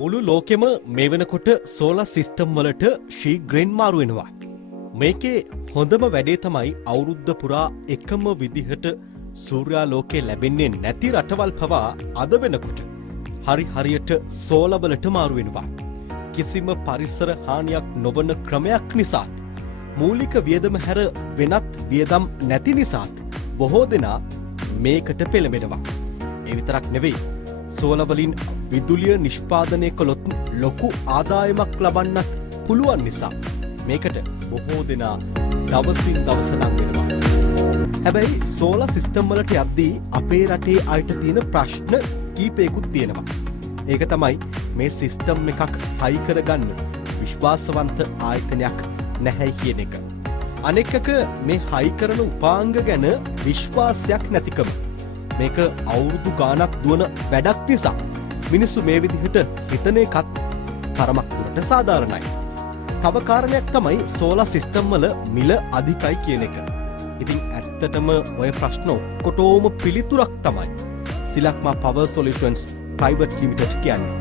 මුළු ලෝකෙම මේ වෙනකොට සෝලර් සිස්ටම් වලට ශීඝ්‍රයෙන් මාරු වෙනවා. මේකේ හොඳම වැඩේ තමයි අවුරුද්ද පුරා එකම විදිහට සූර්යාලෝකය ලැබෙන්නේ නැති රටවල් පවා අද වෙනකොට හරියට සෝලර් වලට මාරු වෙනවා. කිසිම පරිසර හානියක් නොවන ක්‍රමයක් නිසාත් මූලික වියදම හැර වෙනත් වියදම් නැති නිසාත් බොහෝ දෙනා මේකට පෙළඹෙනවා. ඒ විතරක් නෙවෙයි, සෝලර් වලින් විදුලිය නිෂ්පාදනය කළොත් ලොකු ආදායමක් ලබන්නත් පුළුවන් නිසා මේකට බොහෝ දෙනා දවසින් දවස ලං වෙනවා. හැබැයි සෝලර් සිස්ටම් වලට යද්දී අපේ රටේ අයට තියෙන ප්‍රශ්න කීපයකුත් තියෙනවා. ඒක තමයි මේ සිස්ටම් එකක් හයි කරගන්න විශ්වාසවන්ත ආයතනයක් නැහැ කියන එක. අනෙක් එක මේ හයි කරන උපාංග ගැන විශ්වාසයක් නැතිකම. මේක අවුරුදු ගානක් දුවන වැඩක් නිසා මිනිස්සු මේ විදිහට හිතන එකත් තරමක් දුරට සාධාරණයි. තව කාරණයක් තමයි සෝලර් සිස්ටම් වල මිල අධිකයි කියන එක. ඉතින් ඇත්තටම ඔය ප්‍රශ්න ඔක්කොටම පිළිතුරක් තමයි සිලක්මා පවර් සොලියුෂන්ස් ප්‍රයිවට් ලිමිටඩ් කියන්නේ.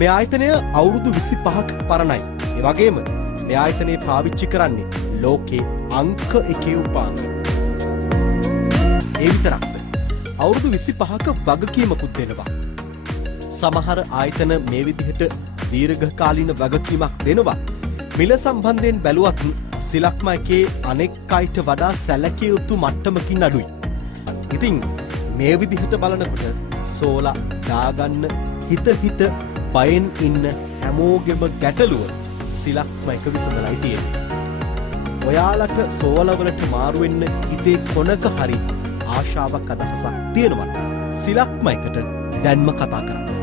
මේ ආයතනය අවුරුදු 25ක් පරණයි. ඒ වගේම මේ ආයතනය පාවිච්චි කරන්නේ ලෝකේ අංක 1 උපාංග. ඒ විතරක්ද අවුරුදු 25ක වගකීමකුත් දෙනවා. සමහර ආයතන මේ විදිහට දීර්ඝකාලීන වගකීමක් දෙනවා. මිල සම්බන්ධයෙන් බැලුවත් සිලක්මා එකේ අනෙක් අයට වඩා සැලකිය යුතු මට්ටමකින් අඩුයි. ඉතින් මේ විදිහට බලනකොට සෝලර් දාගන්න හිත බයෙන් ඉන්න හැමෝගෙම ගැටලුව සිලක්මා එක විසඳලයි තියෙන්නේ. ඔයාලට සෝලර් වලට මාරු වෙන්න හිතේ කොනක හරි ආශාවක් අදහසක් තියෙනවා. සිලක්මා එකට දැන්ම කතා කරන්න.